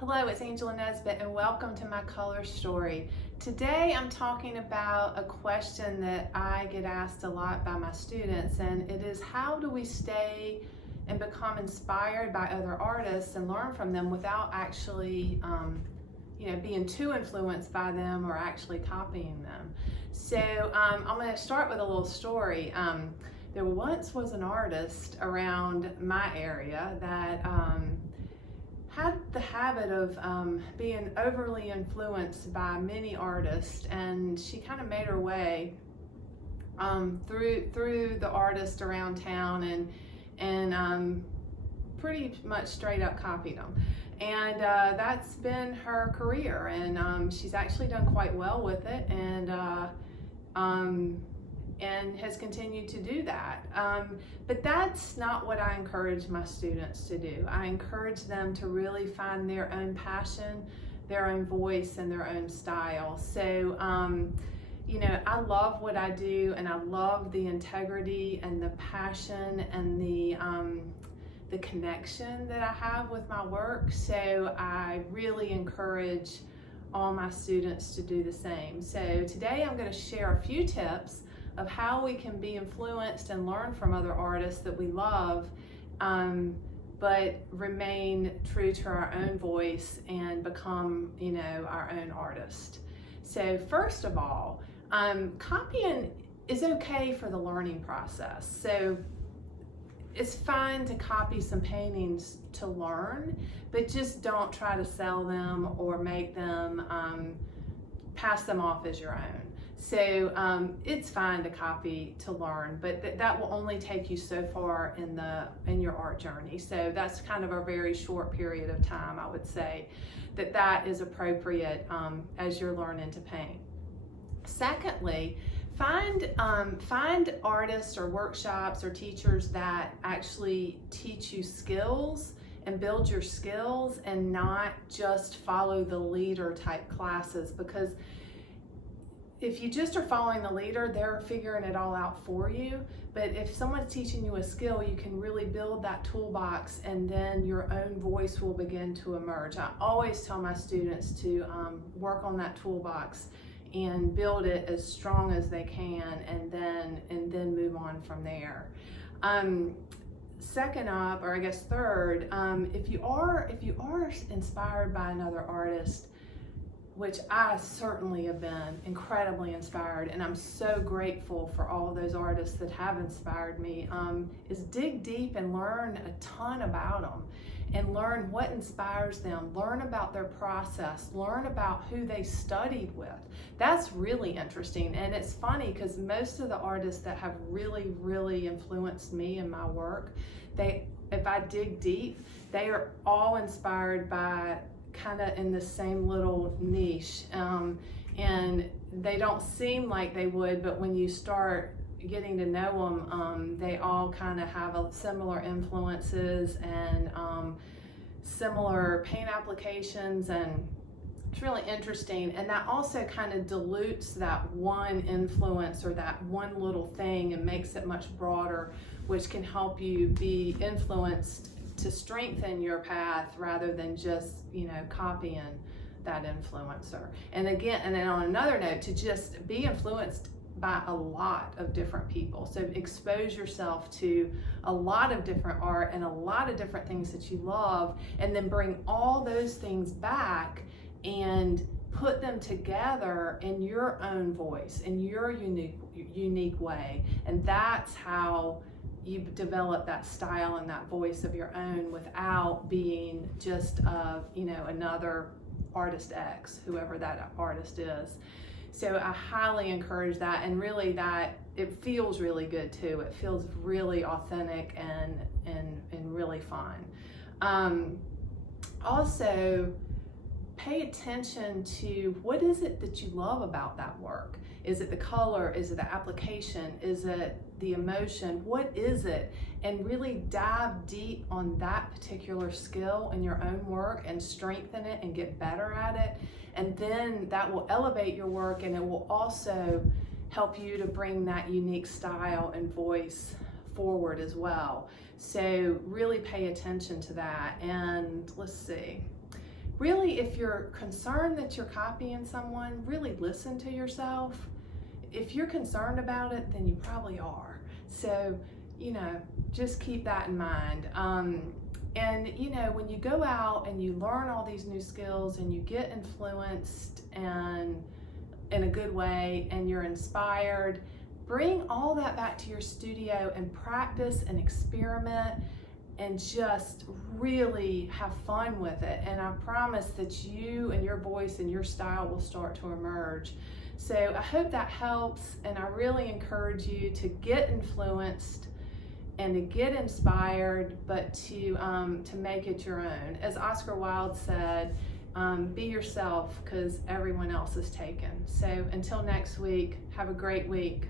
Hello, it's Angela Nesbitt and welcome to my color story. Today I'm talking about a question that I get asked a lot by my students, and it is, how do we stay and become inspired by other artists and learn from them without actually being too influenced by them or actually copying them. So I'm going to start with a little story. There once was an artist around my area that had the habit of being overly influenced by many artists, and she kind of made her way through the artists around town and pretty much straight up copied them. And that's been her career, and she's actually done quite well with it, and has continued to do that. But that's not what I encourage my students to do. I encourage them to really find their own passion, their own voice, and their own style. So, I love what I do, and I love the integrity and the passion and the connection that I have with my work. So I really encourage all my students to do the same. So today I'm going to share a few tips of how we can be influenced and learn from other artists that we love, but remain true to our own voice and become, our own artist. So first of all, copying is okay for the learning process. So it's fine to copy some paintings to learn, but just don't try to sell them or make them, pass them off as your own. So it's fine to copy to learn, but that will only take you so far in your art journey. So that's kind of a very short period of time, I would say, that is appropriate as you're learning to paint. Secondly, find artists or workshops or teachers that actually teach you skills and build your skills, and not just follow the leader type classes, because if you just are following the leader, they're figuring it all out for you. But if someone's teaching you a skill, you can really build that toolbox, and then your own voice will begin to emerge. I always tell my students to work on that toolbox and build it as strong as they can, and then move on from there. Second up, or I guess third, if you are inspired by another artist, which I certainly have been incredibly inspired, and I'm so grateful for all of those artists that have inspired me, is dig deep and learn a ton about them, and learn what inspires them, learn about their process, learn about who they studied with. That's really interesting, and it's funny because most of the artists that have really, really influenced me in my work, if I dig deep, they are all inspired by kind of in the same little niche, and they don't seem like they would, but when you start getting to know them, they all kind of have similar influences and similar paint applications, and it's really interesting. And that also kind of dilutes that one influence or that one little thing and makes it much broader, which can help you be influenced to strengthen your path rather than just, copying that influencer. And then on another note, to just be influenced by a lot of different people. So expose yourself to a lot of different art and a lot of different things that you love, and then bring all those things back and put them together in your own voice, in your unique way. And that's how you develop that style and that voice of your own without being just another artist X, whoever that artist is. So I highly encourage that, and really that it feels really good too. It feels really authentic and really fun. Also, pay attention to what is it that you love about that work. Is it the color? Is it the application? Is it the emotion? What is it? And really dive deep on that particular skill in your own work and strengthen it and get better at it. And then that will elevate your work, and it will also help you to bring that unique style and voice forward as well. So really pay attention to that. And let's see. really, if you're concerned that you're copying someone, really listen to yourself. If you're concerned about it, then you probably are. So, just keep that in mind. And when you go out and you learn all these new skills and you get influenced and in a good way and you're inspired, bring all that back to your studio and practice and experiment and just really have fun with it. And I promise that you and your voice and your style will start to emerge. So I hope that helps, and I really encourage you to get influenced and to get inspired, but to make it your own. As Oscar Wilde said, be yourself, because everyone else is taken. So until next week, have a great week.